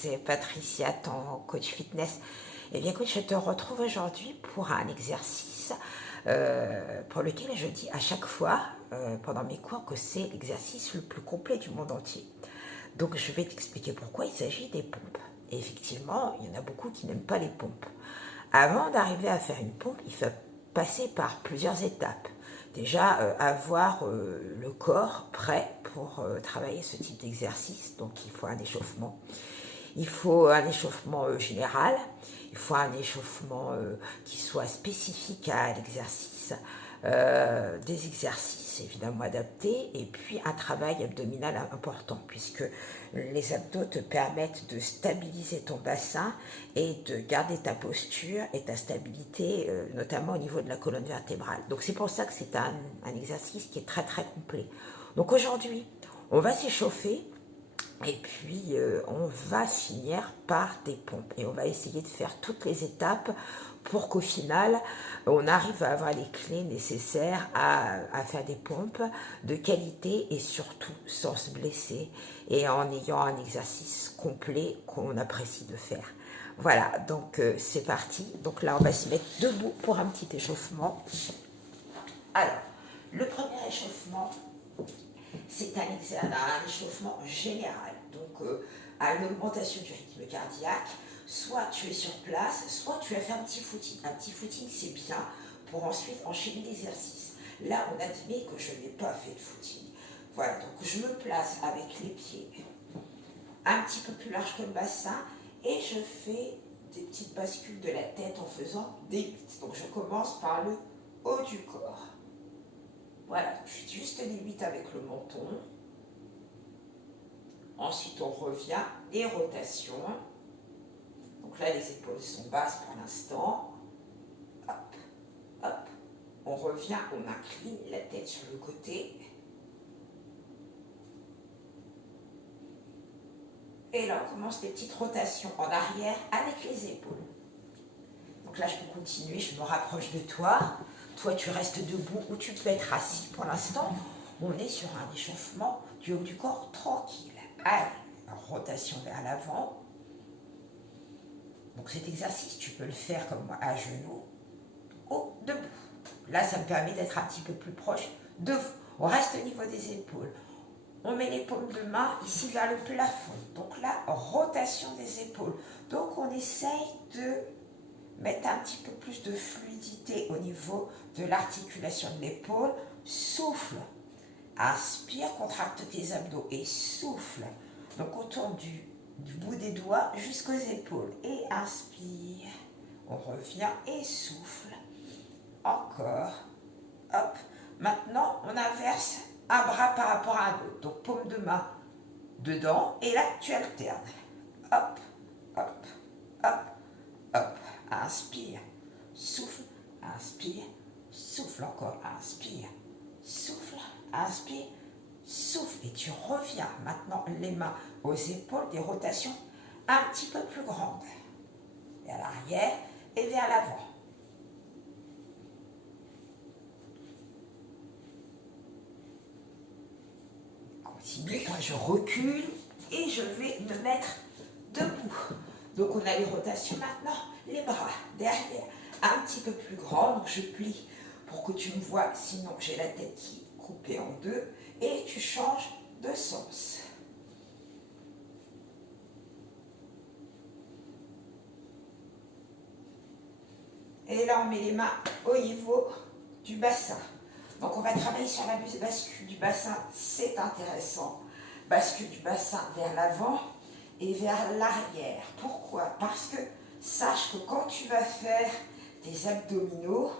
c'est Patricia, ton coach fitness. Eh bien écoute, je te retrouve aujourd'hui pour un exercice pour lequel je dis à chaque fois pendant mes cours que c'est l'exercice le plus complet du monde entier. Donc je vais t'expliquer pourquoi il s'agit des pompes. Et effectivement, il y en a beaucoup qui n'aiment pas les pompes. Avant d'arriver à faire une pompe, il faut passer par plusieurs étapes. Déjà, avoir le corps prêt pour travailler ce type d'exercice. Donc il faut un échauffement. Il faut un échauffement général, il faut un échauffement qui soit spécifique à l'exercice, des exercices évidemment adaptés, et puis un travail abdominal important, puisque les abdos te permettent de stabiliser ton bassin et de garder ta posture et ta stabilité, notamment au niveau de la colonne vertébrale. Donc c'est pour ça que c'est un exercice qui est très très complet. Donc aujourd'hui, on va s'échauffer. Et puis, on va finir par des pompes. Et on va essayer de faire toutes les étapes pour qu'au final, on arrive à avoir les clés nécessaires à faire des pompes de qualité et surtout sans se blesser et en ayant un exercice complet qu'on apprécie de faire. Voilà, donc c'est parti. Donc là, on va se mettre debout pour un petit échauffement. Alors, le premier échauffement, c'est un échauffement général, donc à une augmentation du rythme cardiaque. Soit tu es sur place, soit tu as fait un petit footing. Un petit footing, c'est bien pour ensuite enchaîner l'exercice. Là, on admet que je n'ai pas fait de footing. Voilà, donc je me place avec les pieds un petit peu plus large que le bassin et je fais des petites bascules de la tête en faisant des 8. Donc je commence par le haut du corps. Voilà, je fais juste les 8 avec le menton. Ensuite, on revient, les rotations. Donc là, les épaules sont basses pour l'instant. Hop, hop. On revient, on incline la tête sur le côté. Et là, on commence des petites rotations en arrière avec les épaules. Donc là, je peux continuer, je me rapproche de toi. Toi, tu restes debout ou tu peux être assis. Pour l'instant, on est sur un échauffement du haut du corps tranquille. Allez, rotation vers l'avant. Donc cet exercice, tu peux le faire comme moi, à genoux ou debout. Là, ça me permet d'être un petit peu plus proche de vous. On reste au niveau des épaules. On met les paumes de main ici vers le plafond. Donc là, rotation des épaules. Donc on essaye de mettre un petit peu plus de fluidité au niveau de l'articulation de l'épaule. Souffle. Inspire, contracte tes abdos et souffle. Donc on tourne du bout des doigts jusqu'aux épaules. Et inspire. On revient et souffle. Encore. Hop. Maintenant, on inverse un bras par rapport à un autre. Donc paume de main dedans. Et là, tu alternes. Hop, hop, hop, hop. Inspire, souffle, inspire, souffle encore, inspire, souffle, inspire, souffle. Et tu reviens maintenant les mains aux épaules, des rotations un petit peu plus grandes. Vers l'arrière et vers l'avant. Continue, moi je recule et je vais me mettre debout. Donc on a les rotations maintenant, les bras derrière, un petit peu plus grand, donc je plie pour que tu me vois, sinon j'ai la tête qui est coupée en deux, et tu changes de sens. Et là on met les mains au niveau du bassin. Donc on va travailler sur la bascule du bassin, c'est intéressant. Bascule du bassin vers l'avant et vers l'arrière. Pourquoi? Parce que sache que quand tu vas faire tes abdominaux,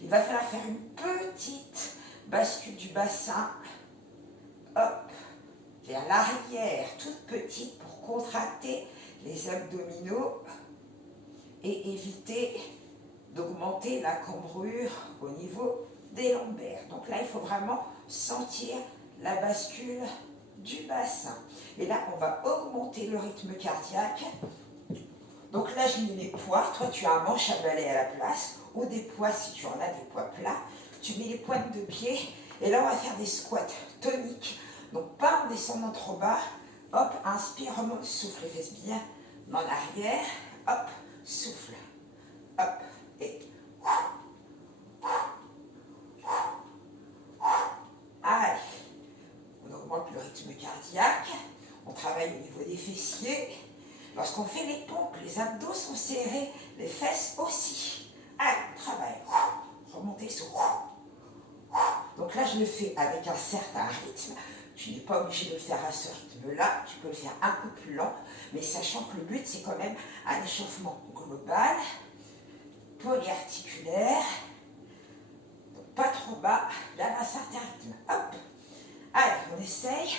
il va falloir faire une petite bascule du bassin, hop, vers l'arrière, toute petite pour contracter les abdominaux et éviter d'augmenter la cambrure au niveau des lombaires. Donc là, il faut vraiment sentir la bascule du bassin. Et là, on va augmenter le rythme cardiaque. Donc là, je mets mes poids. Toi, tu as un manche à balai à la place, ou des poids si tu en as, des poids plats. Tu mets les pointes de pied. Et là, on va faire des squats toniques. Donc, pas en descendant trop bas. Hop, inspire, remonte, souffle les fesses bien en arrière. Hop, souffle. Hop, et allez, on augmente le rythme cardiaque, on travaille au niveau des fessiers. Lorsqu'on fait les pompes, les abdos sont serrés, les fesses aussi. Allez, on travaille. Remontez sur. Donc là, je le fais avec un certain rythme. Tu n'es pas obligé de le faire à ce rythme-là, tu peux le faire un peu plus lent, mais sachant que le but, c'est quand même un échauffement global, polyarticulaire, donc pas trop bas, là, à un certain rythme. Hop. Allez, on essaye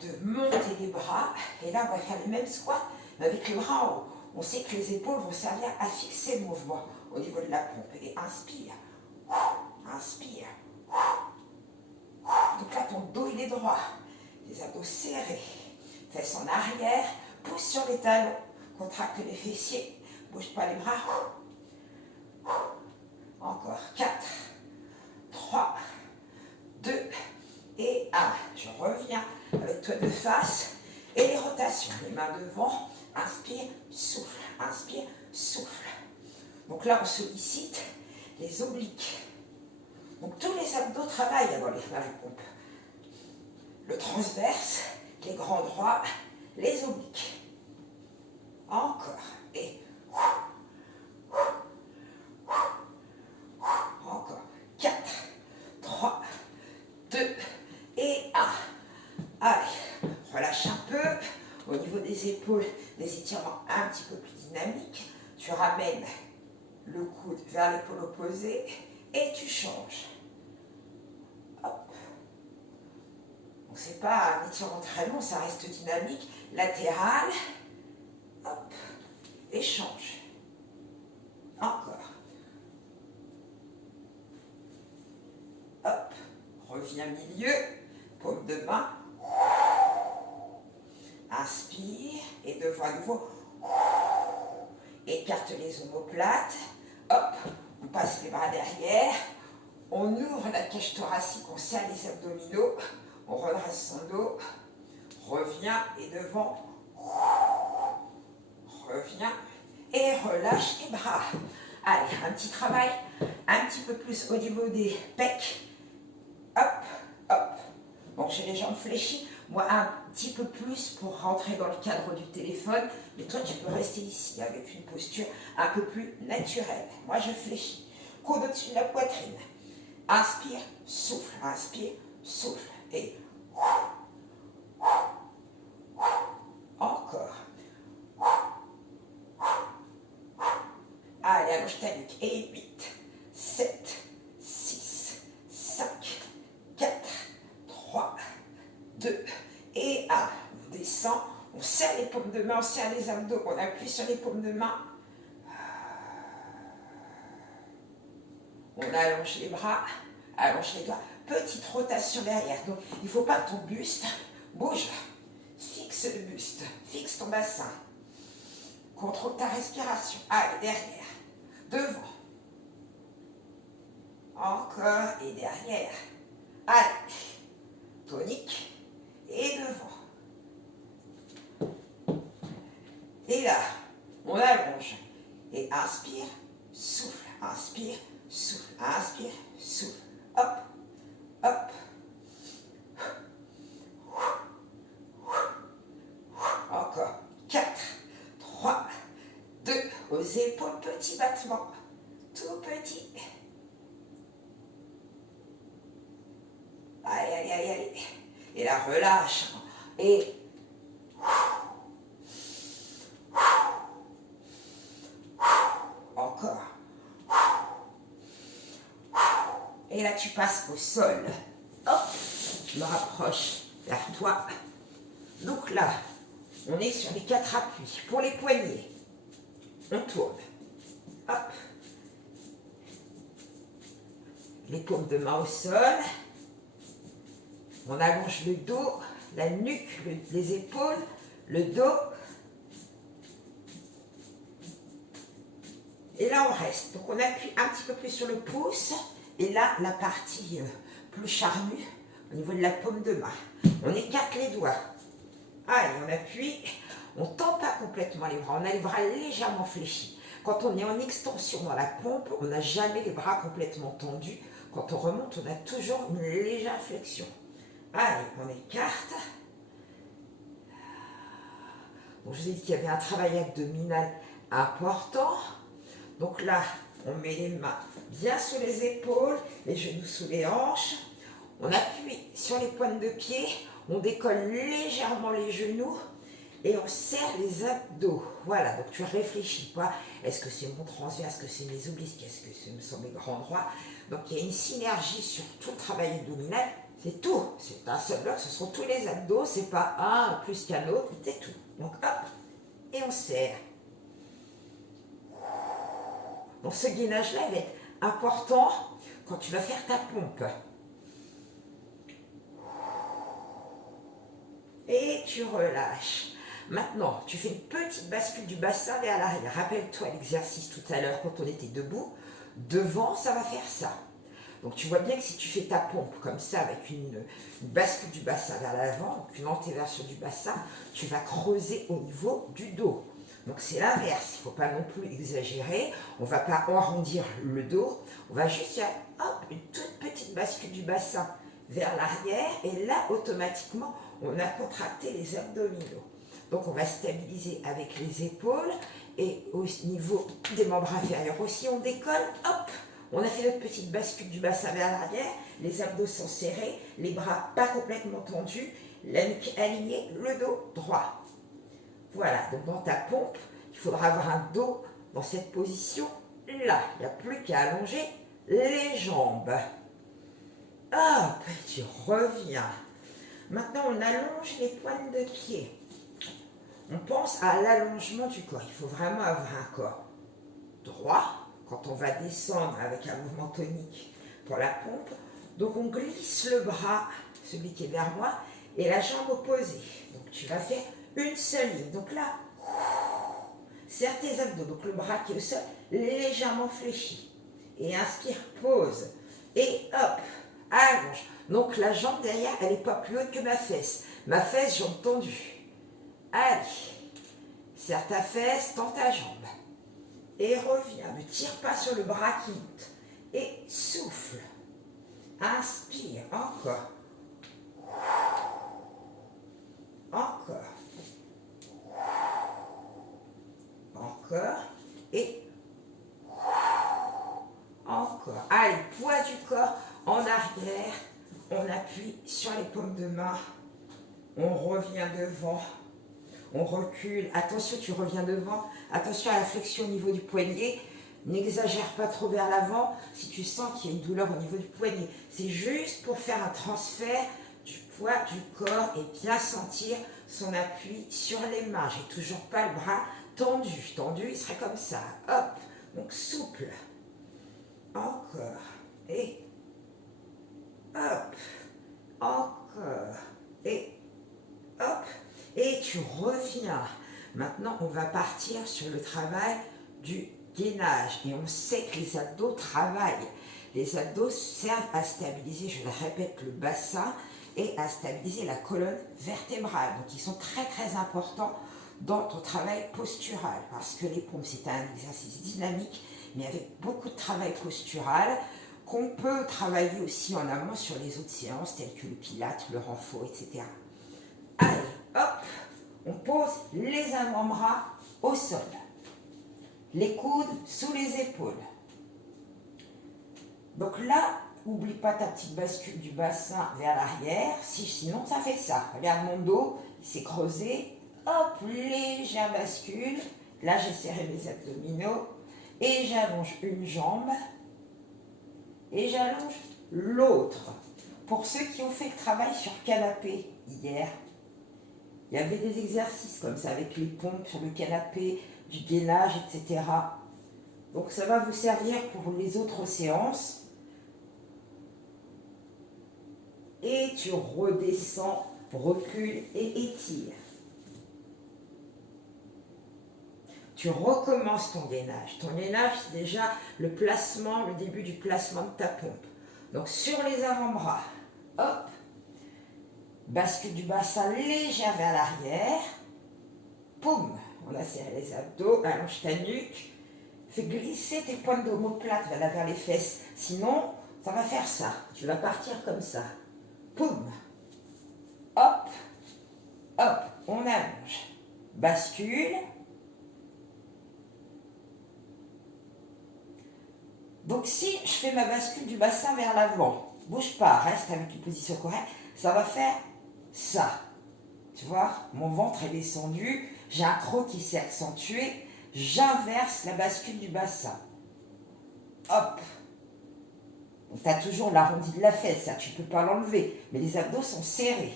de monter les bras, et là, on va faire le même squat, mais avec les bras en haut. On sait que les épaules vont servir à fixer le mouvement au niveau de la pompe. Et inspire, inspire. Donc là, ton dos, il est droit. Les abdos serrés. Fesses en arrière. Pousse sur les talons. Contracte les fessiers. Bouge pas les bras. Encore. 4, 3, 2 et 1. Je reviens avec toi de face. Et les rotations. Les mains devant. Inspire, souffle. Inspire, souffle. Donc là, on sollicite les obliques. Donc tous les abdos travaillent avant les pompes. Le transverse, les grands droits, les obliques. Encore. Et encore. 4, 3, 2 et 1. Allez, relâche un peu. Au niveau des épaules, des étirements un petit peu plus dynamiques. Tu ramènes le coude vers l'épaule opposée et tu changes. Hop. Donc c'est pas un étirement très long, ça reste dynamique. Latéral. Hop. Et change. Encore. Hop. Reviens milieu. Paume de main. Inspire. Et devant à nouveau. Écarte les omoplates. Hop. On passe les bras derrière. On ouvre la cage thoracique, on serre les abdominaux, on redresse son dos, revient et devant, revient et relâche les bras. Allez, un petit travail, un petit peu plus au niveau des pecs. Hop, hop. Bon, j'ai les jambes fléchies, moi un petit peu plus pour rentrer dans le cadre du téléphone, mais toi tu peux rester ici avec une posture un peu plus naturelle. Moi je fléchis, coude au-dessus de la poitrine. Inspire, souffle, inspire, souffle. Et encore. Allez, allonge ta nuque. Et 8, 7, 6, 5, 4, 3, 2 et 1. On descend, on serre les paumes de main, on serre les abdos, on appuie sur les paumes de main. On allonge les bras, allonge les doigts. Petite rotation derrière. Donc, il ne faut pas que ton buste bouge. Fixe le buste. Fixe ton bassin. Contrôle ta respiration. Allez, derrière. Devant. Encore et derrière. Allez. Tonique. Et devant. Et là, on allonge. Et inspire, souffle. Inspire, souffle, inspire, souffle, hop, hop. Encore, 4, 3, 2, aux épaules, petit battement, tout petit. Allez, allez, allez, allez. Et là, relâche. Et encore. Et là, tu passes au sol. Hop, je me rapproche vers toi. Donc là, on est sur les 4 appuis. Pour les poignets, on tourne. Hop. Les paumes de main au sol. On allonge le dos, la nuque, les épaules, le dos. Et là, on reste. Donc, on appuie un petit peu plus sur le pouce. Et là, la partie plus charnue, au niveau de la paume de main. On écarte les doigts. Allez, on appuie. On ne tend pas complètement les bras, on a les bras légèrement fléchis. Quand on est en extension dans la pompe, on n'a jamais les bras complètement tendus. Quand on remonte, on a toujours une légère flexion. Allez, on écarte. Donc, je vous ai dit qu'il y avait un travail abdominal important. Donc là, on met les mains bien sous les épaules, les genoux sous les hanches. On appuie sur les pointes de pied, on décolle légèrement les genoux et on serre les abdos. Voilà, donc tu réfléchis pas. Est-ce que c'est mon transverse, est-ce que c'est mes obliques, est-ce que ce sont mes grands droits? Donc il y a une synergie sur tout le travail abdominal. C'est tout, c'est un seul bloc, ce sont tous les abdos, c'est pas un plus qu'un autre, c'est tout. Donc hop, et on serre. Donc ce gainage-là va être important quand tu vas faire ta pompe. Et tu relâches. Maintenant, tu fais une petite bascule du bassin vers l'arrière. Rappelle-toi l'exercice tout à l'heure quand on était debout. Devant, ça va faire ça. Donc tu vois bien que si tu fais ta pompe comme ça, avec une bascule du bassin vers l'avant, une antéversion du bassin, tu vas creuser au niveau du dos. Donc c'est l'inverse, il ne faut pas non plus exagérer, on ne va pas arrondir le dos, on va juste faire hop, une toute petite bascule du bassin vers l'arrière et là automatiquement on a contracté les abdominaux. Donc on va stabiliser avec les épaules et au niveau des membres inférieurs aussi on décolle, hop, on a fait notre petite bascule du bassin vers l'arrière, les abdos sont serrés, les bras pas complètement tendus, la nuque alignée, le dos droit. Voilà, donc dans ta pompe, il faudra avoir un dos dans cette position-là. Il n'y a plus qu'à allonger les jambes. Hop, tu reviens. Maintenant, on allonge les pointes de pied. On pense à l'allongement du corps. Il faut vraiment avoir un corps droit quand on va descendre avec un mouvement tonique pour la pompe. Donc, on glisse le bras, celui qui est vers moi, et la jambe opposée. Donc, tu vas faire une seule ligne. Donc là, serre tes abdos. Donc le bras qui est au sol, légèrement fléchi. Et inspire, pause. Et hop, allonge. Donc la jambe derrière, elle n'est pas plus haute que ma fesse. Ma fesse, jambe tendue. Allez, serre ta fesse, tends ta jambe. Et reviens. Ne tire pas sur le bras qui monte. Et souffle. Inspire, encore. Encore. Encore. Et encore. Allez, poids du corps en arrière. On appuie sur les paumes de main. On revient devant. On recule. Attention, tu reviens devant. Attention à la flexion au niveau du poignet. N'exagère pas trop vers l'avant si tu sens qu'il y a une douleur au niveau du poignet. C'est juste pour faire un transfert du poids du corps et bien sentir son appui sur les mains. J'ai toujours pas le bras tendu. Tendu, il serait comme ça. Hop. Donc souple. Encore. Et hop. Encore. Et hop. Et tu reviens. Maintenant, on va partir sur le travail du gainage. Et on sait que les abdos travaillent. Les abdos servent à stabiliser, je le répète, le bassin et à stabiliser la colonne vertébrale. Donc, ils sont très, très importants dans ton travail postural. Parce que les pompes, c'est un exercice dynamique, mais avec beaucoup de travail postural qu'on peut travailler aussi en amont sur les autres séances, telles que le pilates, le renfort, etc. Allez, hop, on pose les avant-bras au sol. Les coudes sous les épaules. Donc là, n'oublie pas ta petite bascule du bassin vers l'arrière, sinon ça fait ça. Regarde mon dos, il s'est creusé. Hop, légère bascule. Là, j'ai serré les abdominaux. Et j'allonge une jambe. Et j'allonge l'autre. Pour ceux qui ont fait le travail sur canapé hier, il y avait des exercices comme ça, avec les pompes sur le canapé, du gainage, etc. Donc ça va vous servir pour les autres séances. Et tu redescends, recules et étires. Tu recommences ton gainage. Ton gainage, c'est déjà le placement, le début du placement de ta pompe. Donc sur les avant-bras, hop, Bascule du bassin légère vers l'arrière. Poum, on a serré les abdos, allonge ta nuque. Fais glisser tes pointes d'omoplate vers les fesses. Sinon, ça va faire ça. Tu vas partir comme ça. Poum. Hop. Hop. On allonge. Bascule. Donc si je fais ma bascule du bassin vers l'avant, bouge pas, reste avec une position correcte, ça va faire ça. Tu vois, mon ventre est descendu, j'ai un croc qui s'est accentué, j'inverse la bascule du bassin. Hop. Donc tu as toujours l'arrondi de la fesse, ça tu ne peux pas l'enlever, mais les abdos sont serrés.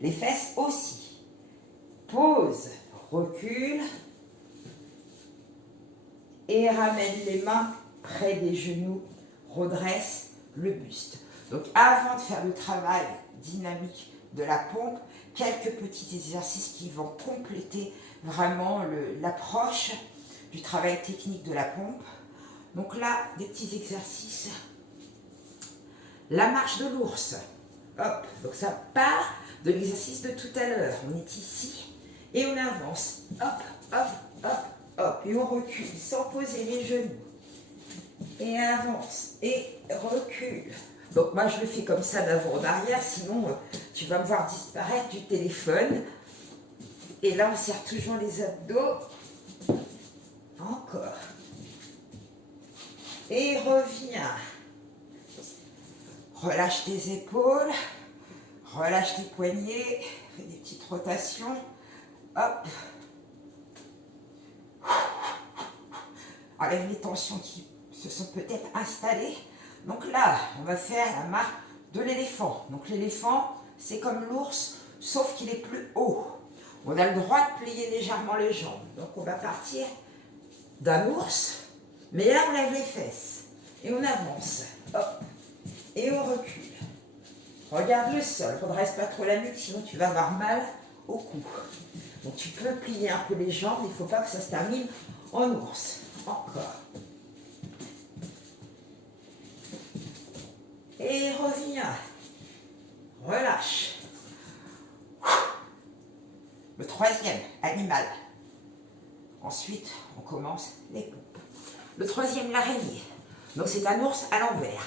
Les fesses aussi. Pause, recule et ramène les mains près des genoux, redresse le buste. Donc avant de faire le travail dynamique de la pompe, quelques petits exercices qui vont compléter vraiment l'approche du travail technique de la pompe. Donc là, des petits exercices. La marche de l'ours. Hop, donc ça part de l'exercice de tout à l'heure. On est ici et on avance. Hop, hop, hop, hop. Et on recule sans poser les genoux. Et avance et recule. Donc moi je le fais comme ça d'avant en arrière, sinon tu vas me voir disparaître du téléphone. Et là on serre toujours les abdos. Encore. Et reviens. Relâche tes épaules. Relâche tes poignets. Fais des petites rotations. Hop. Enlève les tensions qui se sont peut-être installées. Donc là, on va faire la marche de l'éléphant. Donc l'éléphant, c'est comme l'ours, sauf qu'il est plus haut. On a le droit de plier légèrement les jambes. Donc on va partir d'un ours, mais là on lève les fesses. Et on avance. Hop. Et on recule. Regarde le sol. Ne redresse pas trop la nuque, sinon tu vas avoir mal au cou. Donc tu peux plier un peu les jambes, il ne faut pas que ça se termine en ours. Encore. Et reviens. Relâche. Le troisième, animal. Ensuite, on commence les pompes. Le troisième, l'araignée. Donc c'est un ours à l'envers.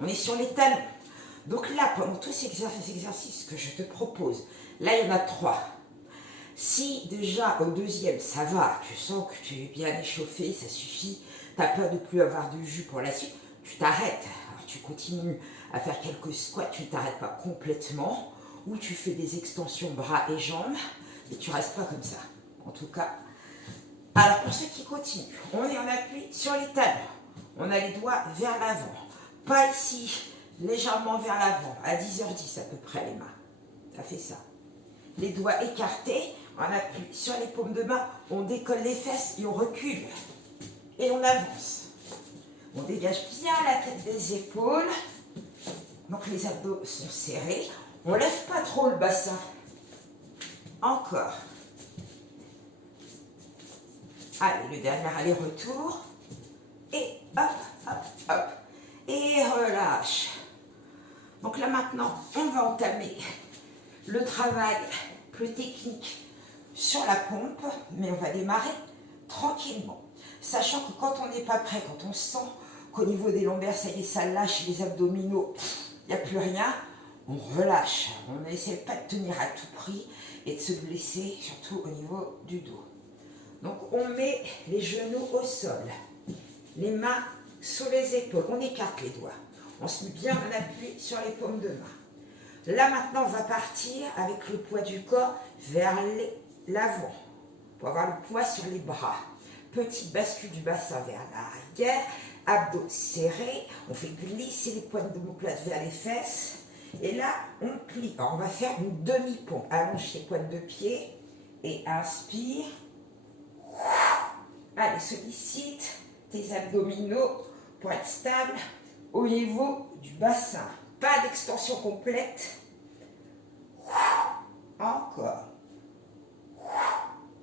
On est sur les talons. Donc là, pendant tous ces exercices que je te propose, là il y en a 3. Si déjà au deuxième ça va, tu sens que tu es bien échauffé, ça suffit, tu n'as peur de plus avoir de jus pour la suite, tu t'arrêtes. Alors tu continues à faire quelques squats, tu ne t'arrêtes pas complètement, ou tu fais des extensions bras et jambes, et tu ne restes pas comme ça. En tout cas, alors pour ceux qui continuent, on est en appui sur les talons, on a les doigts vers l'avant, pas ici, légèrement vers l'avant, à 10h10 à peu près les mains, ça fait ça. Les doigts écartés, on appuie sur les paumes de main, on décolle les fesses et on recule. Et on avance. On dégage bien la tête des épaules. Donc les abdos sont serrés. On ne lève pas trop le bassin. Encore. Allez, le dernier aller-retour. Et hop, hop, hop. Et relâche. Donc là maintenant, on va entamer le travail plus technique sur la pompe, mais on va démarrer tranquillement. Sachant que quand on n'est pas prêt, quand on sent qu'au niveau des lombaires, ça y est, ça lâche, les abdominaux, il n'y a plus rien, on relâche. On n'essaie pas de tenir à tout prix et de se blesser, surtout au niveau du dos. Donc on met les genoux au sol, les mains sous les épaules, on écarte les doigts. On se met bien en appui sur les paumes de main. Là maintenant, on va partir avec le poids du corps vers l'avant pour avoir le poids sur les bras. Petite bascule du bassin vers l'arrière, abdos serrés, on fait glisser les pointes d'omoplate vers les fesses et là on plie. Alors, on va faire une demi-pompe. Allonge les pointes de pied et inspire. Allez, sollicite tes abdominaux pour être stable au niveau du bassin. Pas d'extension complète. Encore.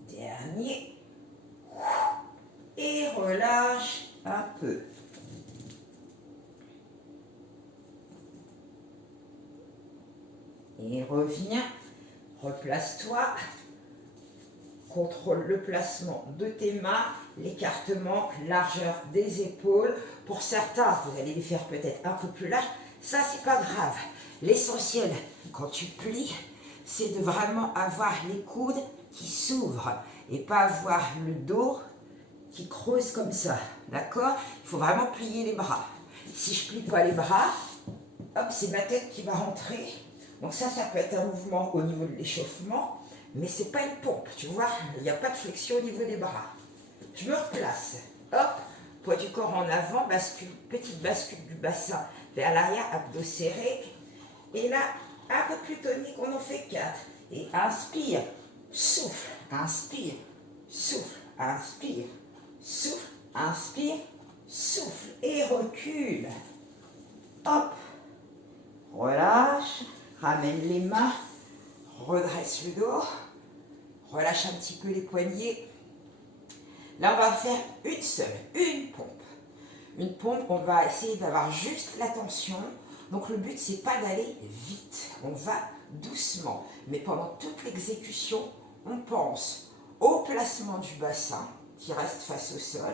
Dernier. Et relâche un peu. reviens, replace-toi, contrôle le placement de tes mains, l'écartement, largeur des épaules. Pour certains, vous allez les faire peut-être un peu plus larges, ça c'est pas grave. L'essentiel, quand tu plies, c'est de vraiment avoir les coudes qui s'ouvrent et pas avoir le dos qui creuse comme ça, d'accord? Il faut vraiment plier les bras. Si je plie pas les bras, hop, c'est ma tête qui va rentrer. Donc ça peut être un mouvement au niveau de l'échauffement, mais c'est pas une pompe, tu vois? Il n'y a pas de flexion au niveau des bras. Je me replace, hop, poids du corps en avant, bascule, petite bascule du bassin vers l'arrière, abdos serrés. Et là, un peu plus tonique, on en fait 4. Et inspire, souffle, inspire, souffle, inspire, souffle, inspire, souffle et recule. Hop, relâche, ramène les mains, redresse le dos, relâche un petit peu les poignets. Là, on va faire une seule, une pompe. Une pompe, on va essayer d'avoir juste la tension. Donc le but, c'est pas d'aller vite, on va doucement. Mais pendant toute l'exécution, on pense au placement du bassin qui reste face au sol.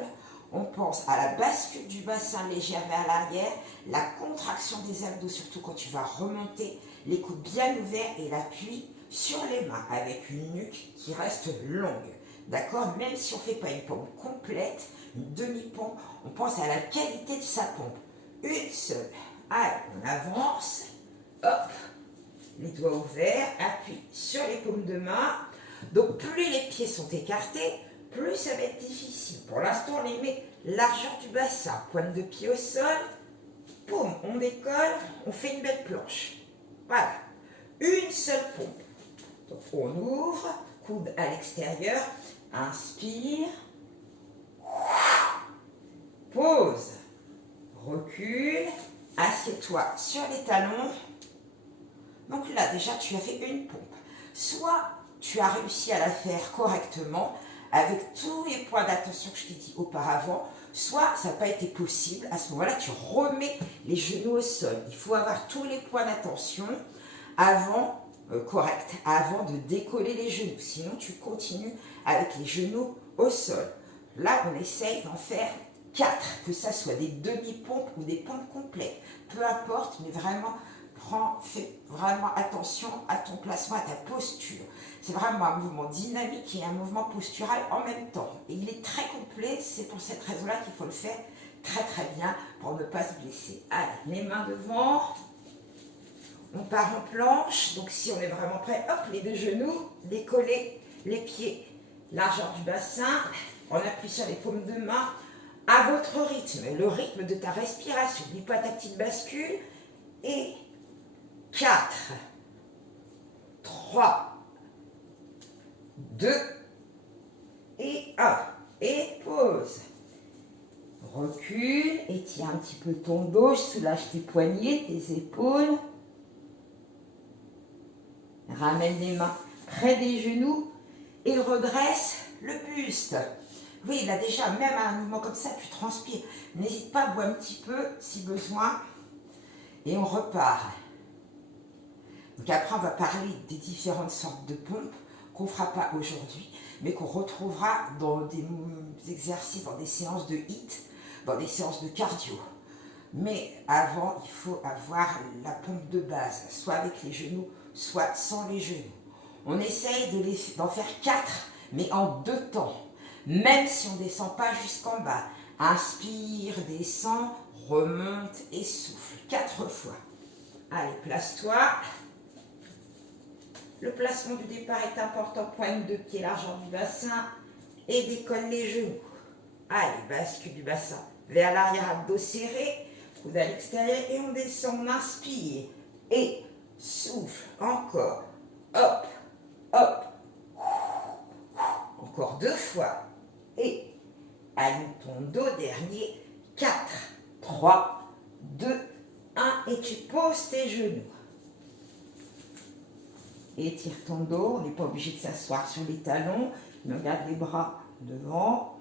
On pense à la bascule du bassin légère vers l'arrière, la contraction des abdos, surtout quand tu vas remonter, les coudes bien ouverts et l'appui sur les mains avec une nuque qui reste longue. D'accord? Même si on ne fait pas une pompe complète, une demi-pompe, on pense à la qualité de sa pompe. Une seule. Allez, on avance. Hop. Les doigts ouverts, appui sur les paumes de main. Donc, plus les pieds sont écartés, plus ça va être difficile. Pour l'instant, on les met largeur du bassin. Pointe de pied au sol. Paume, on décolle. On fait une belle planche. Voilà. Une seule pompe. Donc, on ouvre. Coude à l'extérieur. Inspire. Pause. Recule. Assieds-toi sur les talons. Donc là, déjà, tu as fait une pompe. Soit tu as réussi à la faire correctement, avec tous les points d'attention que je t'ai dit auparavant, soit ça n'a pas été possible. À ce moment-là, tu remets les genoux au sol. Il faut avoir tous les points d'attention avant, avant de décoller les genoux. Sinon, tu continues avec les genoux au sol. Là, on essaye d'en faire 4, que ça soit des demi-pompes ou des pompes complètes. Peu importe, mais vraiment, fais vraiment attention à ton placement, à ta posture. C'est vraiment un mouvement dynamique et un mouvement postural en même temps. Et il est très complet, c'est pour cette raison-là qu'il faut le faire très très bien pour ne pas se blesser. Allez, les mains devant, on part en planche. Donc si on est vraiment prêt, hop, les deux genoux, décoller les pieds, largeur du bassin, on appuie sur les paumes de main, à votre rythme, le rythme de ta respiration. N'oublie pas ta petite bascule. Et 4, 3, 2 et 1. Et pause. Recule, étire un petit peu ton dos, soulage tes poignets, tes épaules. Ramène les mains près des genoux et redresse le buste. Oui, là déjà, même à un mouvement comme ça, tu transpires. N'hésite pas à boire un petit peu si besoin. Et on repart. Donc après, on va parler des différentes sortes de pompes qu'on ne fera pas aujourd'hui, mais qu'on retrouvera dans des exercices, dans des séances de HIIT, dans des séances de cardio. Mais avant, il faut avoir la pompe de base, soit avec les genoux, soit sans les genoux. On essaye d'en faire 4, mais en 2 temps. Même si on ne descend pas jusqu'en bas. Inspire, descend, remonte et souffle. 4 fois. Allez, place-toi. Le placement du départ est important. Pointe de pied, largeur du bassin. Et décolle les genoux. Allez, bascule du bassin vers l'arrière, abdos serrés. Coude à l'extérieur et on descend. On inspire. Et souffle. Encore. Hop, hop. Encore 2 fois. Et aligne ton dos, dernier. 4, 3, 2, 1. Et tu poses tes genoux. Étire ton dos. On n'est pas obligé de s'asseoir sur les talons. Mais regarde les bras devant.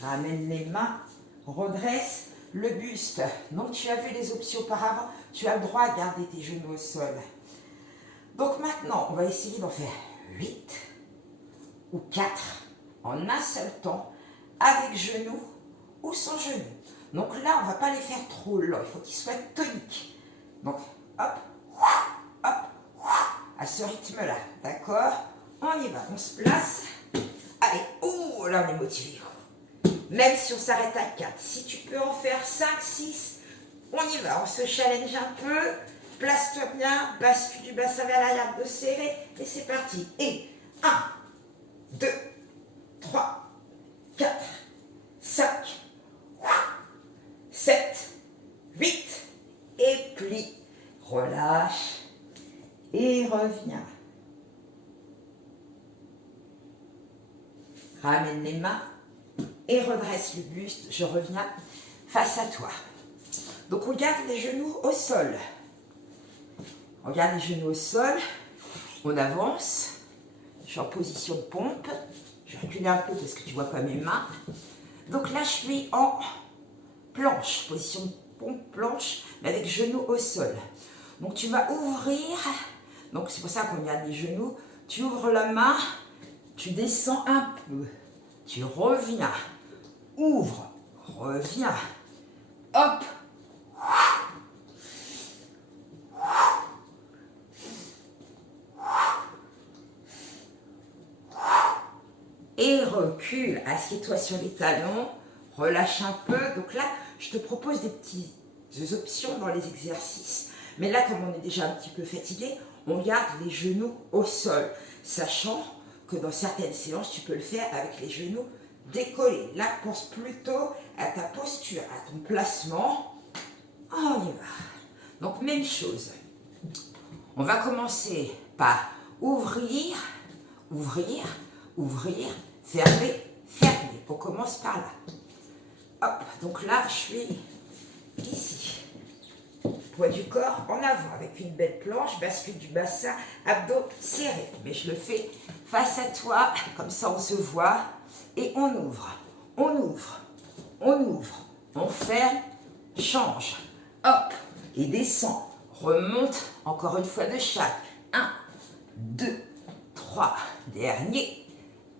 Ramène les mains. Redresse le buste. Donc tu as vu les options auparavant. Tu as le droit de garder tes genoux au sol. Donc maintenant, on va essayer d'en faire 8 ou 4 en un seul temps, avec genou ou sans genou. Donc là, on ne va pas les faire trop longs, il faut qu'ils soient toniques. Donc, hop, hop, à ce rythme-là, d'accord? On y va, on se place. Allez, oh, là on est motivé. Même si on s'arrête à 4, si tu peux en faire 5, 6, on y va, on se challenge un peu. Place-toi bien, bascule du bassin vers l'arrière, dos serré, et c'est parti. Et 1, 2, 3, 4, 5, 7, 8, et plie. Relâche et reviens. Ramène les mains et redresse le buste. Je reviens face à toi. Donc on garde les genoux au sol. On garde les genoux au sol. On avance. Je suis en position de pompe. Je vais reculer un peu parce que tu vois pas mes mains. Donc là je suis en planche. Position de pompe planche, mais avec genoux au sol. Donc tu vas ouvrir. Donc c'est pour ça qu'on garde les genoux. Tu ouvres la main. Tu descends un peu. Tu reviens. Ouvre. Reviens. Hop. Et recule. Assieds-toi sur les talons. Relâche un peu. Donc là, je te propose des options dans les exercices. Mais là, comme on est déjà un petit peu fatigué, on garde les genoux au sol. Sachant que dans certaines séances, tu peux le faire avec les genoux décollés. Là, pense plutôt à ta posture, à ton placement. On y va. Donc, même chose. On va commencer par ouvrir, ouvrir, ouvrir, fermer, fermer. On commence par là. Hop, donc là, je suis ici. Poids du corps en avant avec une belle planche, bascule du bassin, abdos serrés. Mais je le fais face à toi, comme ça on se voit. Et on ouvre, on ouvre, on ouvre, on ferme, change. Hop, et descend, remonte, encore une fois de chaque. 1, 2, 3, dernier.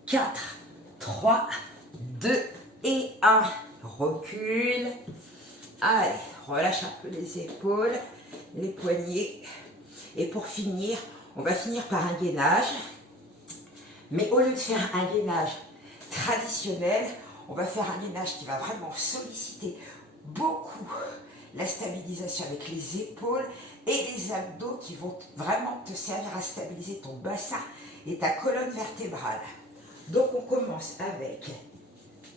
4, 3, 2 et 1. Recule. Allez, relâche un peu les épaules, les poignets. Et pour finir, on va finir par un gainage. Mais au lieu de faire un gainage traditionnel, on va faire un gainage qui va vraiment solliciter beaucoup la stabilisation avec les épaules et les abdos qui vont vraiment te servir à stabiliser ton bassin et ta colonne vertébrale. Donc on commence avec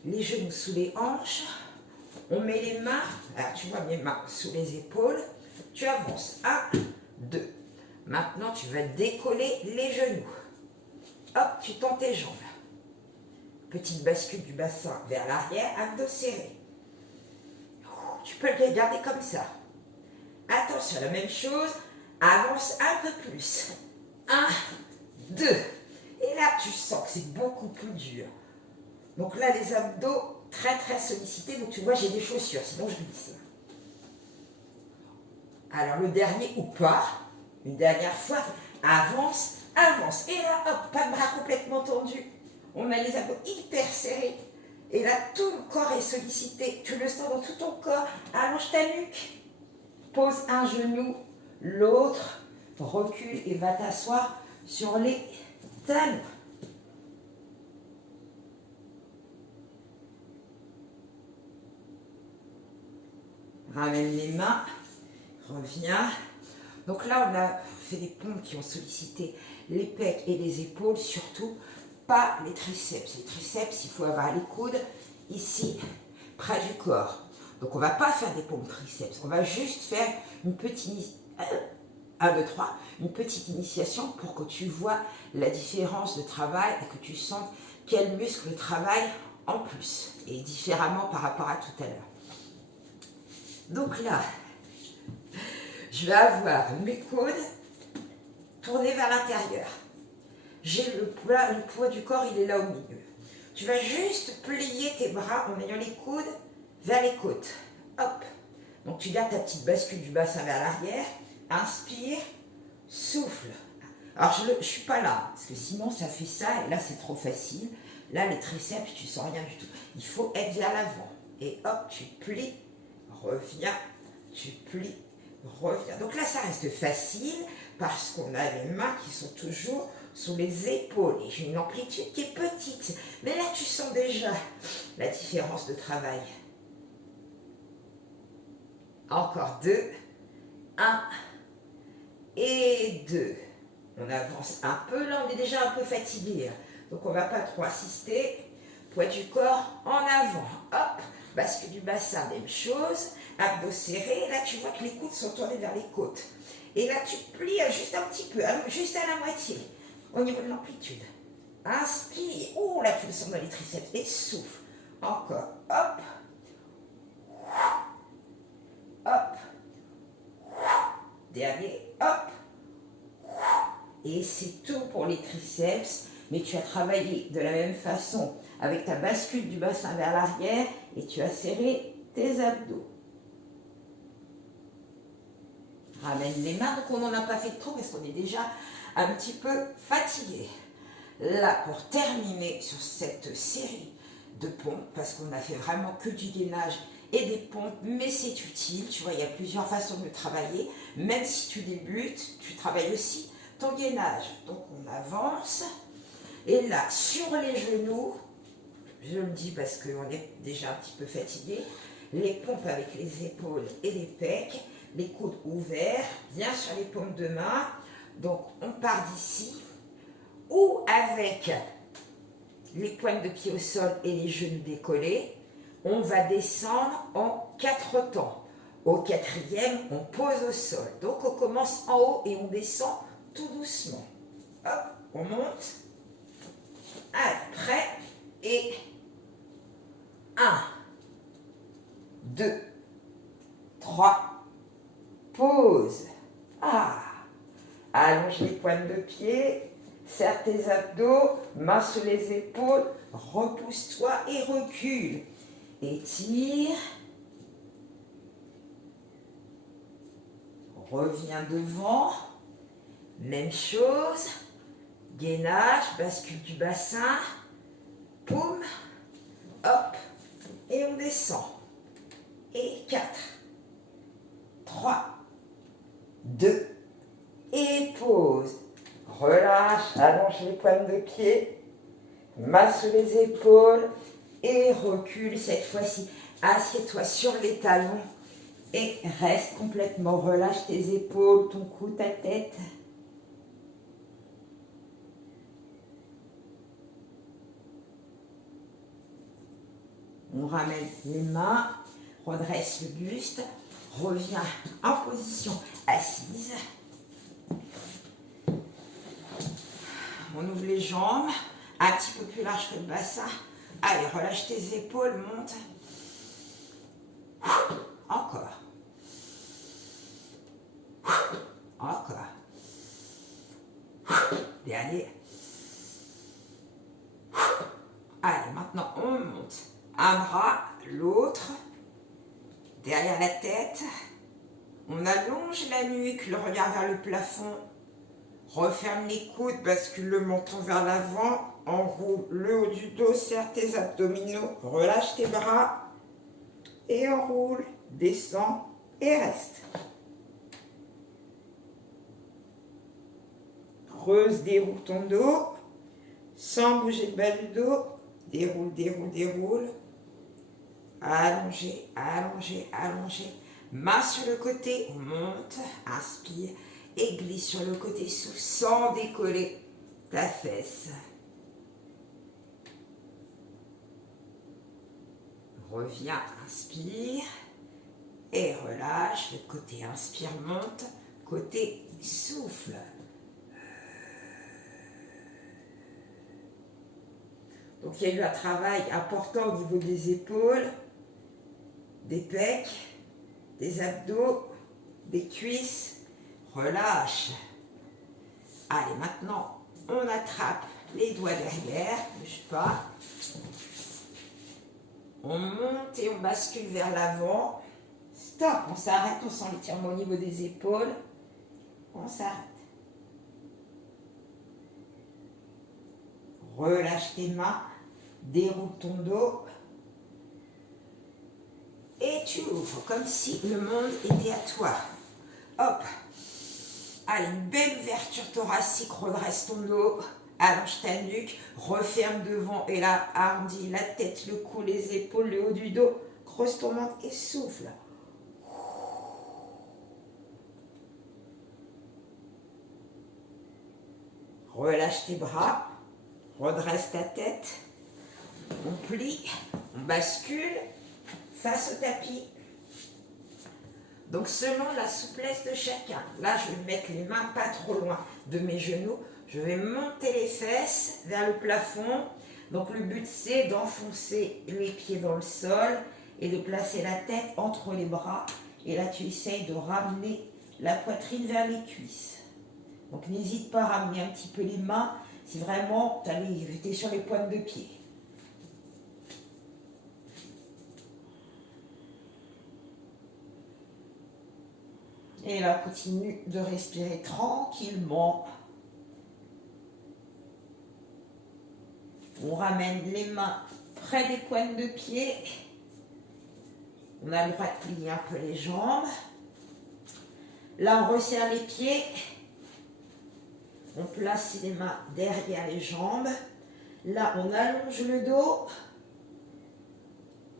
les genoux sous les hanches. On met les mains, alors tu vois mes mains sous les épaules, tu avances, 1, 2. Maintenant, tu vas décoller les genoux. Hop, tu tends tes jambes. Petite bascule du bassin vers l'arrière, abdos serrés. Tu peux le garder comme ça. Attention, la même chose, avance un peu plus. 1, 2. Et là, tu sens que c'est beaucoup plus dur. Donc là, les abdos très très sollicités. Donc tu vois, j'ai des chaussures, sinon je glisse. Alors le dernier ou pas, une dernière fois, avance, avance. Et là, hop, pas de bras complètement tendus. On a les abdos hyper serrés. Et là, tout le corps est sollicité. Tu le sens dans tout ton corps. Allonge ta nuque. Pose un genou, l'autre. Recule et va t'asseoir sur les talons. Ramène les mains. Reviens. Donc là, on a fait des pompes qui ont sollicité les pecs et les épaules, surtout pas les triceps. Les triceps, il faut avoir les coudes ici, près du corps. Donc on ne va pas faire des pompes triceps, on va juste faire une petite, 1, 2, 3, une petite initiation pour que tu vois la différence de travail et que tu sentes quel muscle travaille en plus et différemment par rapport à tout à l'heure. Donc là, je vais avoir mes coudes tournés vers l'intérieur. J'ai le poids du corps, il est là au milieu. Tu vas juste plier tes bras en ayant les coudes vers les côtes. Hop. Donc tu gardes ta petite bascule du bassin vers l'arrière. Inspire, souffle. Alors, je ne suis pas là, parce que sinon, ça fait ça, et là, c'est trop facile. Là, les triceps, tu sens rien du tout. Il faut être vers l'avant. Et hop, tu plies, reviens, tu plies, reviens. Donc là, ça reste facile, parce qu'on a les mains qui sont toujours sous les épaules. Et j'ai une amplitude qui est petite. Mais là, tu sens déjà la différence de travail. Encore 2, 1 et 2. On avance un peu, là on est déjà un peu fatigué, donc on ne va pas trop assister. Poids du corps en avant, hop, bascule du bassin, même chose, abdos serrés, là tu vois que les coudes sont tournés vers les côtes. Et là tu plies juste un petit peu, juste à la moitié, au niveau de l'amplitude. Inspire, oh là tu le sens dans les triceps, et souffle, encore, hop, hop, dernier, hop. Et c'est tout pour les triceps, mais tu as travaillé de la même façon avec ta bascule du bassin vers l'arrière et tu as serré tes abdos. Ramène les mains, donc on n'en a pas fait trop parce qu'on est déjà un petit peu fatigué. Là, pour terminer sur cette série de pompes, parce qu'on a fait vraiment que du gainage et des pompes, mais c'est utile, tu vois, il y a plusieurs façons de travailler, même si tu débutes, tu travailles aussi ton gainage. Donc on avance, et là, sur les genoux, je le dis parce qu'on est déjà un petit peu fatigué, les pompes avec les épaules et les pecs, les coudes ouverts, bien sur les paumes de main. Donc on part d'ici, ou avec les pointes de pied au sol et les genoux décollés, on va descendre en 4 temps. Au 4e, on pose au sol. Donc on commence en haut et on descend tout doucement. Hop, on monte. Allez, prêt. Et 1, 2, 3, pause. Allonge les pointes de pied, serre tes abdos, mains sur les épaules, repousse-toi et recule. Étire. Reviens devant. Même chose. Gainage, bascule du bassin. Poum. Hop. Et on descend. Et 4, 3, 2, et pause. Relâche, allonge les pointes de pied, main sur les épaules et recule cette fois-ci. Assieds-toi sur les talons et reste complètement. Relâche tes épaules, ton cou, ta tête. On ramène les mains, redresse le buste, reviens en position assise. On ouvre les jambes, un petit peu plus large que le bassin. Allez, relâche tes épaules, monte. Encore. Encore. Dernier. Allez, maintenant on monte. Un bras, l'autre. Derrière la tête. On allonge la nuque, le regard vers le plafond. Referme les coudes, bascule le menton vers l'avant, enroule le haut du dos, serre tes abdominaux, relâche tes bras et enroule, descends et reste. Creuse, déroule ton dos, sans bouger le bas du dos, déroule, déroule, déroule. Allongez, allongez, allongez. Main sur le côté, on monte, inspire. Et glisse sur le côté, souffle sans décoller ta fesse. Reviens, inspire et relâche. Le côté inspire, monte, côté souffle. Donc il y a eu un travail important au niveau des épaules, des pecs, des abdos, des cuisses. Relâche. Allez, maintenant, on attrape les doigts derrière, ne bouge pas. On monte et on bascule vers l'avant. Stop, on s'arrête, on sent l'étirement au niveau des épaules. On s'arrête. relâche tes mains, déroule ton dos et tu ouvres comme si le monde était à toi. Hop. Allez, une belle ouverture thoracique, redresse ton dos, allonge ta nuque, referme devant et là, arrondis la tête, le cou, les épaules, le haut du dos, creuse ton ventre et souffle. Relâche tes bras, redresse ta tête, on plie, on bascule face au tapis. Donc selon la souplesse de chacun, là je vais mettre les mains pas trop loin de mes genoux, je vais monter les fesses vers le plafond. Donc le but c'est d'enfoncer les pieds dans le sol et de placer la tête entre les bras. Et là tu essayes de ramener la poitrine vers les cuisses. Donc n'hésite pas à ramener un petit peu les mains si vraiment tu es sur les pointes de pied. Et là, continue de respirer tranquillement. On ramène les mains près des pointes de pied. On a le droit de plier un peu les jambes. Là, on resserre les pieds. On place les mains derrière les jambes. Là, on allonge le dos.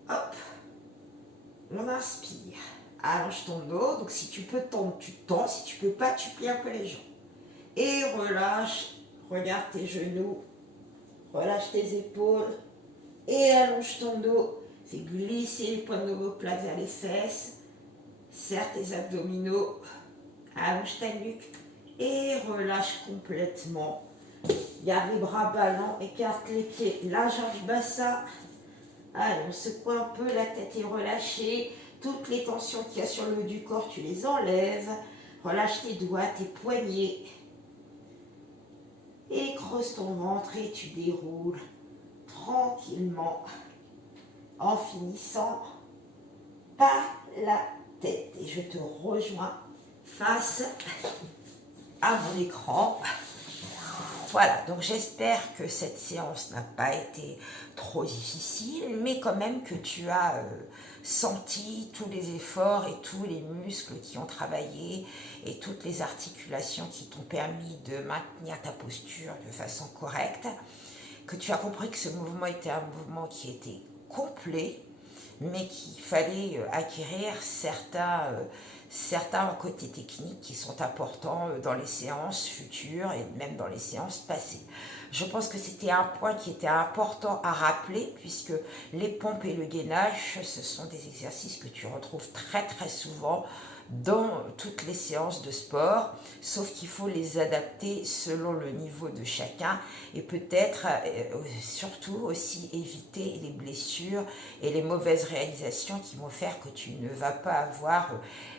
Hop. On inspire. Allonge ton dos. Donc, si tu peux tendre, tu tends. Si tu peux pas, tu plies un peu les jambes. Et relâche. Regarde tes genoux. Relâche tes épaules. Et allonge ton dos. Fais glisser les pointes d'omoplate vers les fesses. Serre tes abdominaux. Allonge ta nuque. Et relâche complètement. Garde les bras ballants. Écarte les pieds. Largeur du bassin. Allez, on secoue un peu. La tête est relâchée. Toutes les tensions qu'il y a sur le haut du corps, tu les enlèves. Relâche tes doigts, tes poignets. Et creuse ton ventre et tu déroules tranquillement en finissant par la tête. Et je te rejoins face à mon écran. Voilà, donc j'espère que cette séance n'a pas été trop difficile, mais quand même que tu as senti tous les efforts et tous les muscles qui ont travaillé et toutes les articulations qui t'ont permis de maintenir ta posture de façon correcte, que tu as compris que ce mouvement était un mouvement qui était complet, mais qu'il fallait acquérir certains côtés techniques qui sont importants dans les séances futures et même dans les séances passées. Je pense que c'était un point qui était important à rappeler puisque les pompes et le gainage, ce sont des exercices que tu retrouves très très souvent dans toutes les séances de sport, sauf qu'il faut les adapter selon le niveau de chacun et peut-être surtout aussi éviter les blessures et les mauvaises réalisations qui vont faire que tu ne vas pas avoir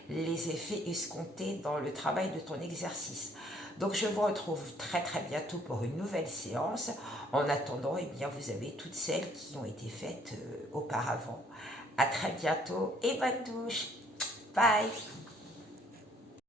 les effets escomptés dans le travail de ton exercice. Donc je vous retrouve très très bientôt pour une nouvelle séance. En attendant, eh bien, vous avez toutes celles qui ont été faites auparavant. À très bientôt et bonne douche. Bye.